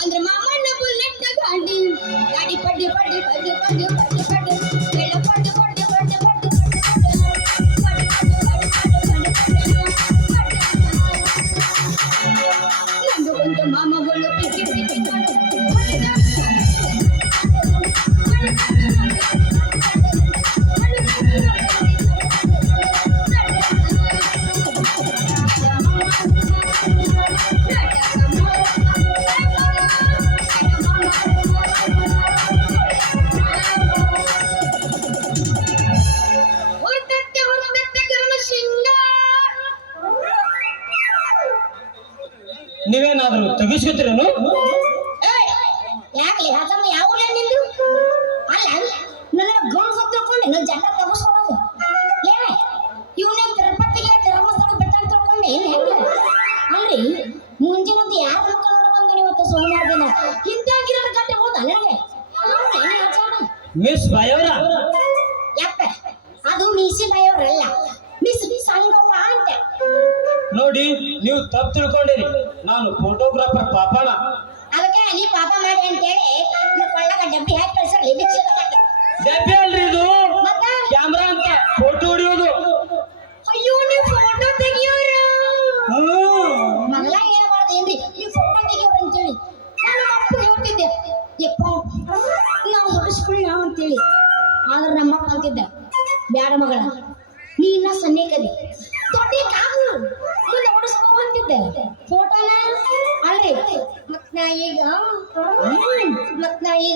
ಅಂದ್ರೆ ಮಾಮಣ್ಣ ಗಂಡ ತಿಳ್ಕೊಂಡೆ ನಾನು ಜನ ತಗಸ್ಕೊಳ್ಳೋದು ಏನೇ ಇವನೇ ತಿರುಪತಿಗೆ ಧರ್ಮಸ್ಥಳ ಬೆಟ್ಟ ಅಂತ ತಿಳ್ಕೊಂಡೆ ಅಲ್ರಿ ಮುಂಜಾನೆ ಯಾರ ಮುಖ ನೋಡ ಬಂದು ಇವತ್ತು ಸೋಮವಾರ ದಿನ? ಹಿಂದಾಗಿರೋ ಗಂಟೆ ಹೋದ ನನಗೆ. ಮಿಸ್ ಬಾಯವರ ಯಾಕೆ? ಅದು ಮೀಸಿ ಬಾಯವ್ರಲ್ಲ ಮಿಸ್ ಮಿಸ್ ಅಂಗವ್ವ ಅಂತ. ನೋಡಿ ನೀವು ತಪ್ಪು ತಿಳ್ಕೊಂಡಿರಿ. ನಾನು ಫೋಟೋಗ್ರಾಫರ್ ಪಾಪಣ ಅದಕ್ಕೆ ನೀ ಪಾಪ ಮಾಡಿ ಅಂತೇಳಿ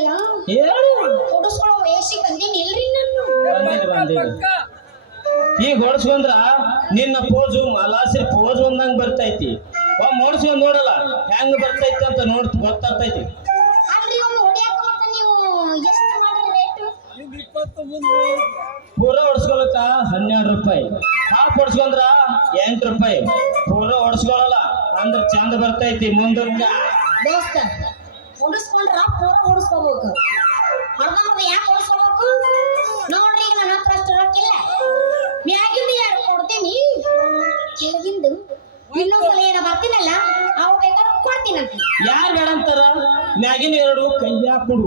ನಾ ಈಗ ಹೇಳು. ಹೊಡಿಸ್ಕೊಳ್ಳೋ ವಯಸ್ಸಿಗೆ ಬಂದೀನಿ ಇಲ್ರಿ ನಾನು ಬಂದಿರಿ ಬಂದಿರಿ ಈಗ ಹೊಡ್ಸ್ಕೊಂಡ್ರ ನಿನ್ನ ಪೋಜು ಮಲಾಸಿ ಪೋಜು ಒಂದಂಗ್ ಬರ್ತೈತಿ. ಒಮ್ಮೆ ನೋಡಲ್ಲ ಹೆಂಗ್ ಬರ್ತೈತಿ ಅಂತ ನೋಡ್ ಗೊತ್ತಾಗ್ತೈತಿ. ಅಲ್ರಿ ಅವ್ನು ಹೊಡಿಯಾಕ ಮತ್ತ ನೀವು ಎಷ್ಟು ಮಾಡ್ರಿ ರೇಟು ಪೂರ ಹೊಡ್ಸ್ಕೊಳಕ ಹನ್ನೆರಡು ರೂಪಾಯಿ. ಹಾಫ್ ಹೊಡ್ಸ್ಕೊಂಡ್ರ ಎಂಟು ರೂಪಾಯಿ. ಪೂರ ಹೊಡ್ಸ್ಕೊಳಲ್ಲ ಅಂದ್ರ ಚಂದ ಬರ್ತೈತಿ ಮುಂದೆ ದೋಸ್ತ ಅರ್ಧಂಬರ್ಧ ಯಾಕೆ ಹೊಡಿಸ್ಕೋಬೇಕು ನೋಡ್ರಿ ಈಗ ನನ್ನ ಹತ್ರ ಅಷ್ಟು ರೊಕ್ಕಿಲ್ಲ ಮ್ಯಾಗಿಂದ ಯಾರು ಕೊಡ್ತೀನಿ? ಕೆಳಗಿಂದು. ಇನ್ನೊಂದ್ಸಲ ಏನೋ ಬರ್ತೀನಲ್ಲ ಅವು ಬೇಕಾದ್ರೆ ಕೊಡ್ತೀನಂತ ಯಾರು ಬೇಡ ಅಂತಾರ? ಮ್ಯಾಗಿನ ಎರಡು ಕೈಯಾಗ ಕೊಡು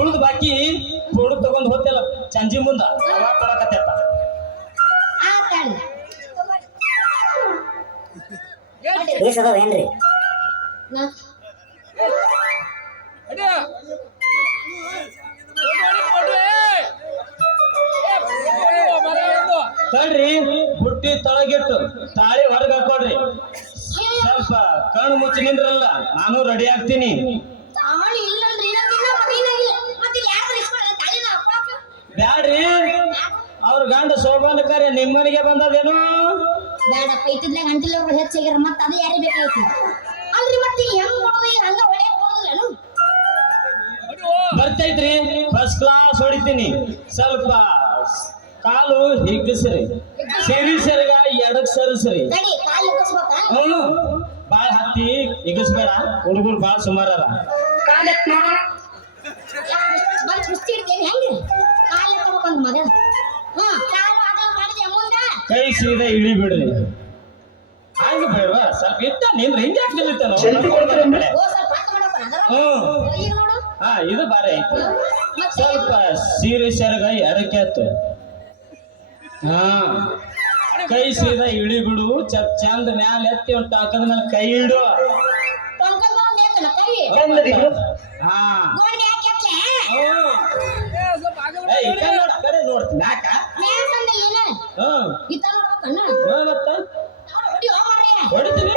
ಉಳಿದ ಬಾಕಿ ಕೊಡು ತಗೊಂಡ್ ಹೋಗ್ತಿಲ್ಲ ಚಂಜಿ ಮುಂದ. ಅವಾಗ ಕೊಡಕತ್ತೈತ. ಆತಾಳಿ ಬೇಸದವೇನ್ರಿ ನಾ ತಡ್ರಿ ಬುಟ್ಟಿ ತಳಗಿಟ್ಟು ತಾಳಿ ಹೊರಗೆ ಹಾಕೊಡ್ರಿ. ಸ್ವಲ್ಪ ಕಣ್ಣು ಮುಚ್ಚಿ ನಿಂದ್ರಲ್ಲ ನಾನು ರೆಡಿ ಆಗ್ತೀನಿ. ಬ್ಯಾಡ್ರಿ. ಅವ್ರ ಗಂಡ ಶೋಭಾನ ಕರೆ ನಿಮ್ಮನೆಗೆ ಬಂದದೇನು? ಬೇಡಪ್ಪ ಇತ್ತಿದ್ಲೆ ಗಂಟಿಲ್ಲ ಅವ್ರು ಹೆಚ್ಚಾಗ್ಯಾರ ಮತ್ತೆ ಅದು ಯಾರಿಗೆ ಬೇಕಾಯ್ತು? ಅಲ್ರಿ ಮತ್ತೆ ಹೆಂಗ್ ಮಾಡೋದು? ಈಗ ಹಂಗ ಹೊಡೆಯಕ್ ಬರೋದಿಲ್ಲನು ಬರ್ತೈತ್ರಿ. ಫಸ್ಟ್ ಹೊಡಿತೀನಿ ಸ್ವಲ್ಪ ಕಾಲು ಹಿಗ್ಗಿಸ್ರಿ ಸರಿ. ಸರಿಗ ಎಡಕ್ ಸರಿ ಸರಿ ಹ್ಞೂ. ಬಾಯ್ ಹತ್ತಿ ಹಿಗ್ಗಿಸ್ಬೇಡ ಹುಡುಗರು ಬಾಳ್ ಸುಮಾರ ಕೈ ಸೀದಾ ಇಳಿ ಬಿಡ್ರಿ. ಹಂಗ ಬೇಡವಾ. ಸ್ವಲ್ಪ ಇತ್ತ ನಿಂದ್ರ ಹಿಂಗೆ ಯಾಕೆ ಅದರ? ಹ್ಮ್ ಈಗ ನೋಡು. ಹಾ ಇದು ಬಾರಿ ಐತಿ ಸ್ವಲ್ಪ ಸೀರಿಯಸ್ ಸೆರಗ ಎಡಕ್ಕೆ ಆತು ಹಾ. ಕೈ ಸೀದಾ ಇಳಿ ಬಿಡು ಚ- ಚಂದ ಮ್ಯಾಲ ಎತ್ತಿ ಒಂದು ಟಾಕದ ಮೇಲೆ ಕೈ ಇಡು. ಹಾ. ನೋಡ್ತೀನಿ ಯಾಕ ಹ್ಮ್ ಹೊಡಿತೀನಿ.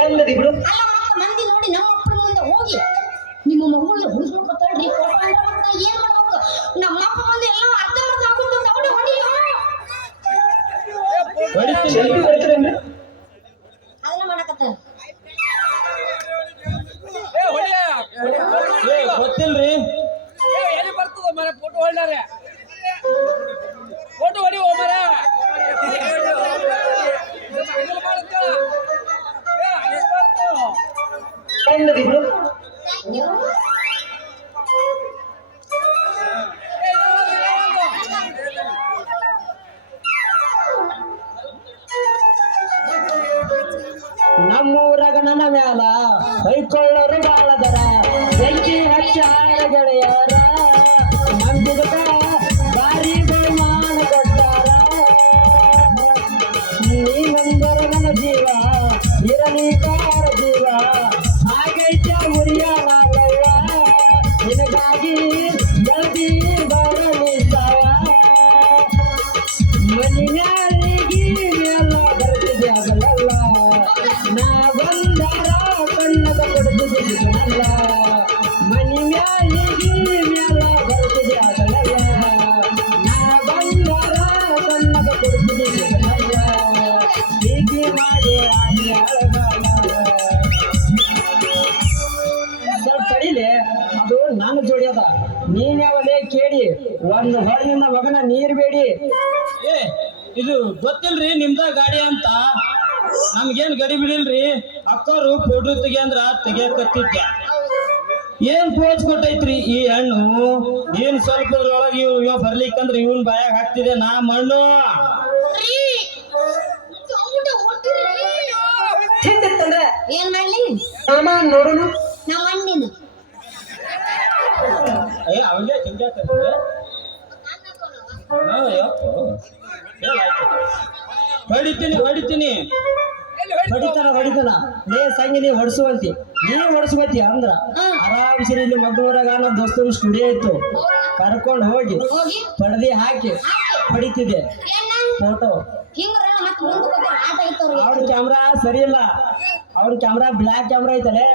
ಇರಲಿ ಕಾರ ಒಂದು ಹೊರಗಿನ ಮಗನ ನೀರ್ ಬೇಡಿ. ಏ ಇದು ಗೊತ್ತಿಲ್ರಿ ನಿಮ್ದ ಗಾಡಿ ಅಂತ. ನಮ್ಗೇನ್ ಗಡಿ ಬಿಡಿಲ್ರಿ? ಅಕ್ಕವ್ರು ಫೋಟೋ ತೆಗಿಯಂದ್ರ ತೆಗಿಯಕತ್ತಿದ್ದೆ. ಏನ್ ಪೋಚ್ ಕೊಟ್ಟೈತ್ರಿ ಈ ಹಣ್ಣು? ಏನ್ ಸ್ವಲ್ಪ ಇವ್ ಇವ ಬರ್ಲಿಕ್ಕಂದ್ರ ಇವನ್ ಬಾಯಾಗ ಹಾಕ್ತಿದೆ ನಾ ಮಣ್ಣು. ಏನ್ ಮಾಡ್ಲಿ? ಮಾಮ ನೋಡೋಣ ನಮ್ಮ ಅಣ್ಣಿನ. ಏ ಅವಂಗೆ ಚಿಂತೆ ಹೊಡಿತೀನಿ ಹೊಡಿತೀನಿ? ಹೊಡಿತಾನ ಹೊಡಿತಾನ ಲೇ ಸಂಗಿ ನೀ ಹೊಡ್ಸುವಂತಿ. ನೀ ಹೊಡ್ಸ್ಕೊತಿ ಅಂದ್ರ. ಆರಾಮ್ ಸರಿ ಇಲ್ಲಿ ಮಗ್ಳೂರಾಗ ನಮ್ಮ ದೋಸ್ತರು ಸ್ಟುಡಿಯೋ ಇತ್ತು. ಕರ್ಕೊಂಡು ಹೋಗಿ ಪಡೆದಿ ಹಾಕಿ ಹೊಡಿತಿದ್ದೆ. ಫೋಟೋ ಅವ್ರ ಕ್ಯಾಮ್ರಾ ಸರಿ ಇಲ್ಲ ಅವ್ರ ಕ್ಯಾಮ್ರಾ ಬ್ಲ್ಯಾಕ್ ಕ್ಯಾಮ್ರಾ ಐತಲೆ.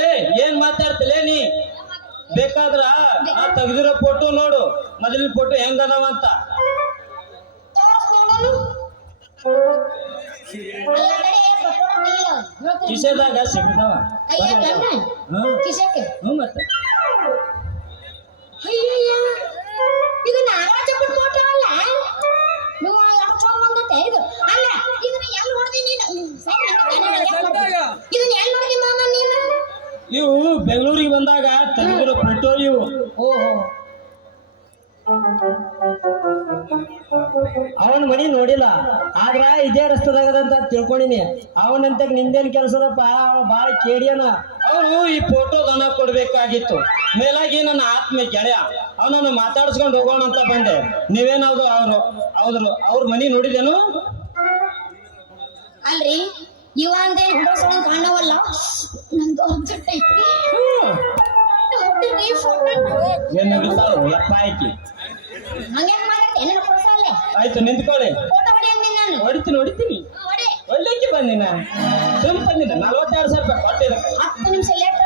ಏ ಏನ್ ಮಾತಾಡ್ತಲೇ ನೀ? ಬೇಕಾದ್ರ ನಾ ತೆಗ್ದಿರೋ ಫೋಟೋ ನೋಡು. ಮೊದಲಿನ ಫೋಟೋ ಹೆಂಗದವಂತ ಕಿಸೆದಾಗ ಸಿಗ್ತಾವ ಹ್ಮ್ ಮತ್ತೆ? ನೋಡಿಲ್ಲ. ಆದ್ರ ಇದೇ ರಸ್ತದಾಗದಂತ ತಿಳ್ಕೊಂಡಿನಿ. ಅವನಂತ ನಿಂದೇನ್ ಕೆಲ್ಸದಪ್ಪ? ಅವ ಬಾಳ ಕೇಡಿಯನ. ಅವನು ಈ ಫೋಟೋ ದನ ಕೊಡ್ಬೇಕಾಗಿತ್ತು. ಮೇಲಾಗಿ ನನ್ನ ಆತ್ಮ ಗೆಳೆಯ ಅವನನ್ನು ಮಾತಾಡ್ಸ್ಕೊಂಡು ಹೋಗೋಣ ಅಂತ ಬಂದೆ. ನೀವೇನಾದ್ರು ಅವರು ಹೌದ್ರು ಅವ್ರ ಮನಿ ನೋಡಿದೇನು? ಅಲ್ರಿ ಇವ ಅಂದೇನ್ ಹುಡುಗ ಕಾಣವಲ್ಲ? ನಂದು ಹಂಗೇನ್ ಮಾಡತ್ತೆ? ಆಯ್ತು ನಿಂತ್ಕೊಳ್ಳಿ. ನಾನು. ಹೊಡಿತೀನಿ ಹೊಡಿತೀನಿ. ಹೊಡಿ. ಬಂದೆ ಬಂದಿನ ಸುಮ್ ಬಂದಿನ ನಲ್ವತ್ತಾರು ಸಾವಿರ ರೂಪಾಯಿ ಕೊಟ್ಟಿರ ಹತ್ತು ನಿಮಿಷ ಲೇಟ್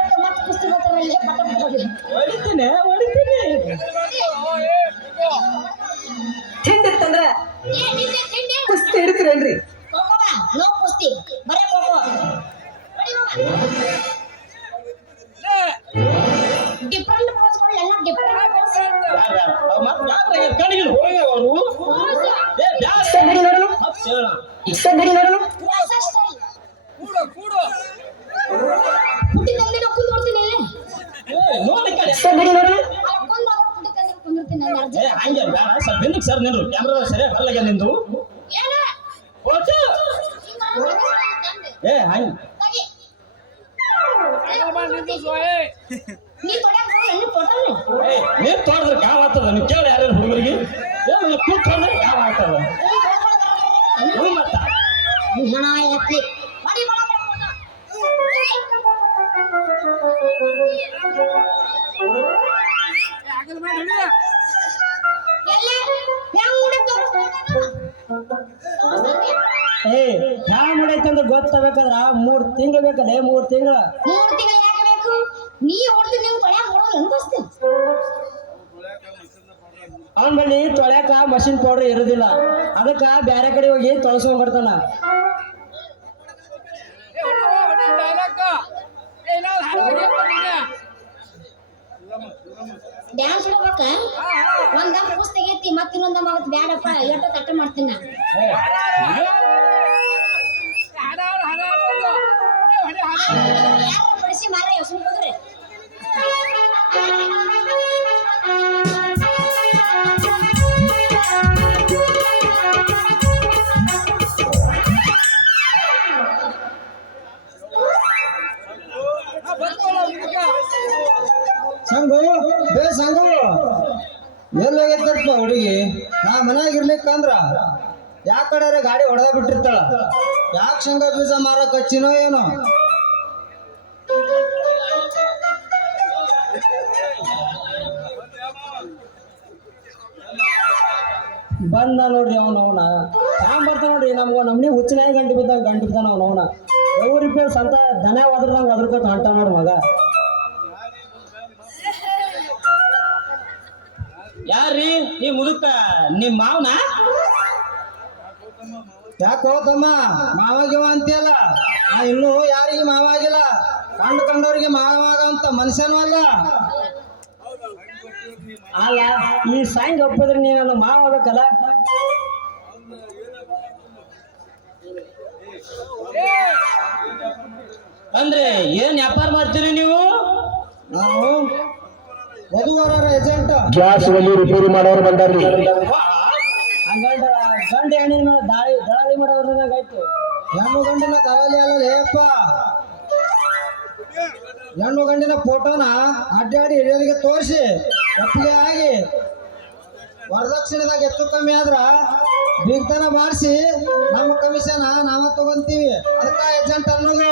ಕುಂದ್ಕೊಡ್ತೀನಿ ಇಲ್ಲಿ ಏ ನೋಡಿ ಕಡೆ ಇಷ್ಟ ನಡಿ. ಅಲ್ಲ ಕುಂದ್ ನಾನು ಹಂಗೆ ಬೇಡ. ಸರ್ ನಿಂದ್ರು ಕ್ಯಾಮ್ರಾ ಸರಿಯಾಗಿ ನಿಂದು. ಮಾಡೈತೆ ಅಂತ ಗೊತ್ತಾಗಬೇಕಂದ್ರ ಮೂರ್ ತಿಂಗಳು ಬೇಕಲ್ಲ ಮೂರ್ ತಿಂಗಳ? ಮೂರ್ ತಿಂಗಳು ಯಾಕೆ ಬೇಕು? ನೀ ಹೊಡ್ದು ನೀವು ತೊಳೆ ಹೊಡೋದು ಅನ್ಬಸ್ತಿ ಅವನ ಬಳಿ ತೊಳ್ಯಾಕ ಮಷಿನ್ ಪೌಡರ್ ಇರುದಿಲ್ಲ. ಅದಕ್ಕ ಬ್ಯಾರೆ ಕಡೆ ಹೋಗಿ ತೊಳಸ್ಕೊಂಡ್ ಬರ್ತಾನ. ಡ್ಯಾನ್ಸ್ ಇಡ್ಬೇಕ ಹಾ, ಹಾ. ಒಂದ ಪೂಸ್ ತೆಗೈತಿ ಮತ್ತ ಇನ್ನೊಂದ ಬ್ಯಾಡಪ್ಪ ಎಟ್ಟು ಕಟ್ಟ ಮಾಡ್ತೀನಿ. ಯಾಕಂದ್ರ ಯಾ ಕಡೆ ಗಾಡಿ ಹೊಡೆದ ಬಿಟ್ಟಿರ್ತಾಳ? ಯಾಕೆ ಶಂಗ ಬೀಜ ಮಾರಕ್ ಹಚ್ಚಿನೋ ಏನೋ? ಬಂದ ನೋಡ್ರಿ ಅವನ ಅವನ. ಹ್ಯಾಂಗ ಬರ್ತಾನ ನೋಡ್ರಿ, ನಮ್ಗ ನಮ್ನಿ ಹುಚ್ಚಿನ ಗಂಟೆ ಬಿದ್ದಾಗ ಗಂಟೆ ಬಿದ್ದಾನ ಅವನ ಅವನ. ಎವ್ರಿ ಸಂತ ದನ ಒದ್ರದಂಗ ಒದ್ರಕೋತ ಹೊಂಟ ನೋಡಿ ಮಗ. ಯಾರ್ರಿ ಈ ಮುದುಕ ನಿಮ್ ಮಾವನ? ತಮ್ಮ ಮಾವ ಮಾವಾಗಿವ ಅಂತೀಯಲ್ಲ? ನಾ ಇನ್ನು ಯಾರಿಗೆ ಮಾವ ಆಗಿಲ್ಲ ಕಂಡು ಕಂಡವ್ರಿಗೆ ಮಾವ ಅಂತ ಮನುಷ್ಯನೂ ಅಲ್ಲ. ಅಲ್ಲ, ಈ ಸಾಯಂಗ್ ಒಪ್ಪಿದ್ರೆ ನೀನು ಮಾವ ಆಗಬೇಕಲ್ಲ? ಅಂದ್ರೆ ಏನ್ ವ್ಯಾಪಾರ ಮಾಡ್ತೀರಿ ನೀವು? ನಾನು ವಧುವರರ ಏಜೆಂಟ್ ಗ್ಯಾಸ್ ಒಲಿ ರಿಪೇರಿ ಮಾಡೋರು ಬಂದಾರ್ರಿ. ಗಂಡ ಹೆಣ್ಣಿನ ದಾಳಿ ದಳಾಳಿ ಮಾಡೋದ್ರಾಗಾಯ್ತು ಹೆಣ್ಣು ಗಂಡಿನ ದಳಾಳಿ ಅಲ್ಲ ಯಪ್ಪ ಹೆಣ್ಣು ಗಂಡಿನ ಫೋಟೋನ ಅಡ್ಡಾಡಿ ಹಿರಿಯರಿಗೆ ತೋರಿಸಿ ಒಪ್ಪಿಗೆ ಆಗಿ ವರದಕ್ಷಿಣೆದಾಗ ಎತ್ತು ಕಮ್ಮಿ ಆದ್ರ ಬೀಗ್ತನ ಮಾಡಿಸಿ ನಮ್ಮ ಕಮಿಷನ್ ನಾವ ತಗೊಂತೀವಿ. ಅದಕ್ಕ ಏಜೆಂಟ್ ಅನ್ನೋದು.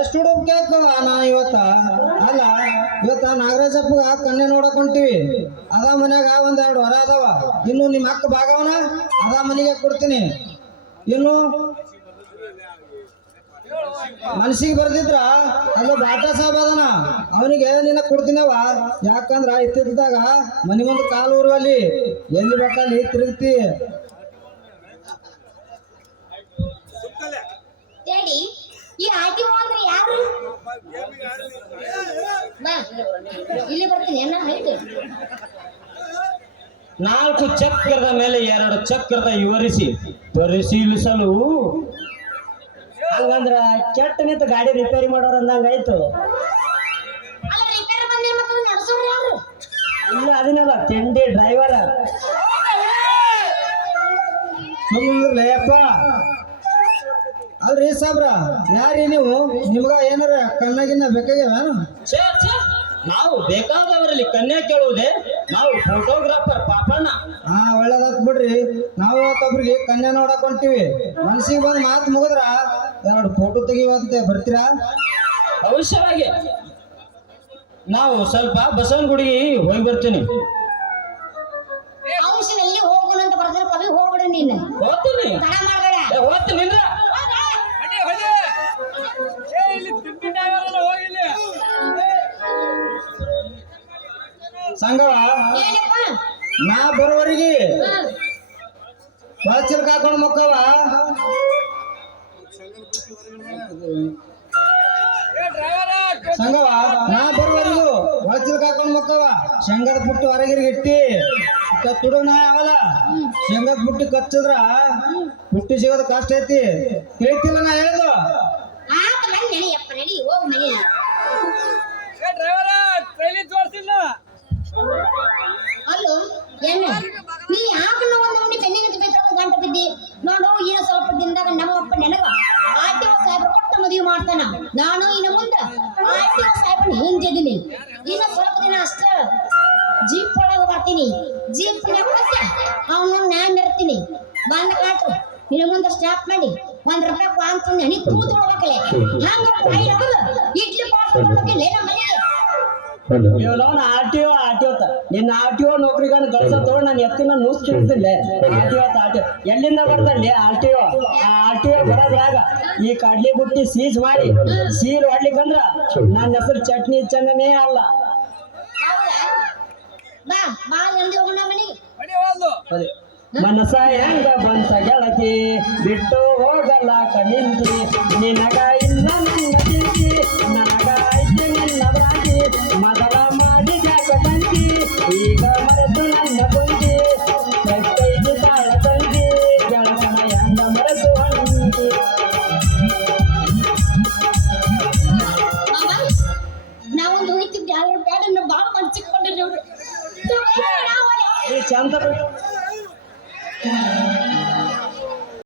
ಎಷ್ಟು ಹುಡುಗ ನಾ ಇವತ್ತ? ಅಲ್ಲ ಇವತ್ತ ನಾಗರಾಜಪ್ಪಗ ಕಣ್ಣೆ ನೋಡಕ್ ಹೊಂಟಿವಿ. ಅದ ಮನ್ಯಾಗ ಒಂದೆರಡು ಹೊರ ಅದಾವ. ಇನ್ನು ನಿಮ್ಮ ಅಕ್ಕ ಭಾಗವನ? ಅದ ಮನೆಗೆ ಕೊಡ್ತೀನಿ. ಇನ್ನು ಮನ್ಸಿಗೆ ಬರ್ದಿದ್ರ ಅಲ್ಲ ಬಾಟ ಸಾಬ್ ಅದನ. ಅವನಿಗೆ ನಿನ್ನ ಕೊಡ್ತೀನವ ಯಾಕಂದ್ರ ಇತ್ತಿದ್ದಾಗ ಮನಿ ಒಂದು ಕಾಲು ಊರುವಲ್ಲಿ. ಎಲ್ಲಿ ಬೇಕಲ್ಲಿ ತಿರುಗ್ತಿ. ಡ್ಯಾಡಿ ಈ ಆಟಿ ಅಂದ್ರೆ ಯಾರು? ಬಾ. ಇಲ್ಲಿ ಬರ್ತೀನಿ ಅಣ್ಣ ಹೈಟ್ ನಾಲ್ಕು ಚಕ್ರದ ಮೇಲೆ ಎರಡು ಚಕ್ರದ ವಿವರಿಸಿ ಪರಿಶೀಲಿಸಲು. ಹಂಗಂದ್ರ ಕೆಟ್ಟ ನಿಂತ ಗಾಡಿ ರಿಪೇರಿ ಮಾಡೋರು ನಡೆಸೋರು ಯಾರು? ಇಲ್ಲ ಅದನ್ನಲ್ಲ ತಿಂಡಿ ಡ್ರೈವರ್ ಲೇಪ್ಪ ಅಲ್ರಿ ಸಾಬ್ರ ಯಾರಿ ನೀವು? ನಿಮ್ಗ ಏನಾರ ಕಣ್ಣಾಗಿನ್ನ ಬೇಕಾಗ್ಯಾವೇನು? ನಾವು ಬೇಕಾದವರಲ್ಲಿ ಕನ್ಯಾ ಕೇಳುವುದೇ ನಾವು ಫೋಟೋಗ್ರಾಫರ್ ಪಾಪಣ್ಣ ಹಾ ಒಳ್ಳೇದಾತ್ ಬಿಡ್ರಿ. ನಾವು ಒಬ್ಬರಿಗೆ ಕನ್ಯಾ ನೋಡಕ್ ಹೊಂಟಿವಿ. ಮನ್ಸಿಗೆ ಬಂದ್ ಮಾತು ಮುಗಿದ್ರ? ಎರಡು ಫೋಟೋ ತೆಗಿವಂತೆ ಬರ್ತೀರಾ? ಅವಶ್ಯವಾಗಿ ನಾವು ಸ್ವಲ್ಪ ಬಸವನಗುಡಿಗೆ ಹೋಗಿ ಬರ್ತೀನಿ. ಹೋಗೋಣ ಅಂತ ಬರ್ತಾರೆ ಕವಿ ಹೋಗ್ಬಿಡ ನೀನು. ಹೋಗ್ತೀನಿ. ಸಂಗವ? ನಾ ಬರೋವರಿಗೆ? ಹಾ. ಬಳಚಿಲ್ ಕಾಕೊಂಡು ಮಕ್ಕವ? ಸಂಗವ ನಾ ಬರುವರೆಗೂ ಬಳಚಿಲ್ ಕಾಕೊಂಡು ಮಕ್ಕವ? ಶೇಂಗದ ಪುಟ್ಟು ಹೊರಗಿರಿಗೆ ಇಟ್ಟಿ ಕತ್ತುಡು ನಾ ಅವಲ್ಲ ಶೇಂಗದ ಪುಟ್ಟಿ ಕಚ್ಚಿದ್ರ ಪುಟ್ಟಿ ಸಿಗೋದು ಕಷ್ಟ ಐತಿ. ತಿಳಿತಿಲ್ಲ ನಾ ಹೇಳುದು? ಹೋಗ್ಬೇಕಲೆ ಹಂಗ ಬಾಯಿ ಇಡ್ಲಿ ಬಾಡ್ಸ್ಕೊಂಡ್ಬೇಕಿಲ್ಲ ನಮ್ಮ ಮನೆಗೆ ಇವನವನ R T O R T O ನಿನ್ನ ಆರ್ ಟಿ ಒ ನೌಕರಿಗಾನ ಕೆಲಸ ತಗೊಂಡು ನಾನು ಎತ್ತಿನ ನೂಸ್ ತಿಳಿದಿಲ್ಲ R T O R T O ಎಲ್ಲಿಂದ ಬರ್ತಲ್ಲಿ ಆರ್ ಟಿ ಒ ಆ ಆರ್ ಟಿ ಒ ಬರೋದ್ರಾಗ ಈ ಕಡ್ಲಿ ಬುಟ್ಟಿ ಸೀಜ್ ಮಾಡಿ ಸೀಲ್ ಹೊಡ್ಲಿಕ್ಕಂದ್ರ ನನ್ನ ಹೆಸರು ಚಟ್ನಿ ಚಂದನೇ ಅಲ್ಲ. ಹೌದಾ? ಬಾ ಬಾ ಜಲ್ದಿ ಹೋಗೋಣ ಮನೆಗೆ. ಮನಸ ಹೆಂಗ ಬಂತ ಗೆಳತಿ ಬಿಟ್ಟು ಹೋಗಲ್ಲ ಕಣಿಂತಿ ನಿನಗ ಇಲ್ಲ ನನ್ನ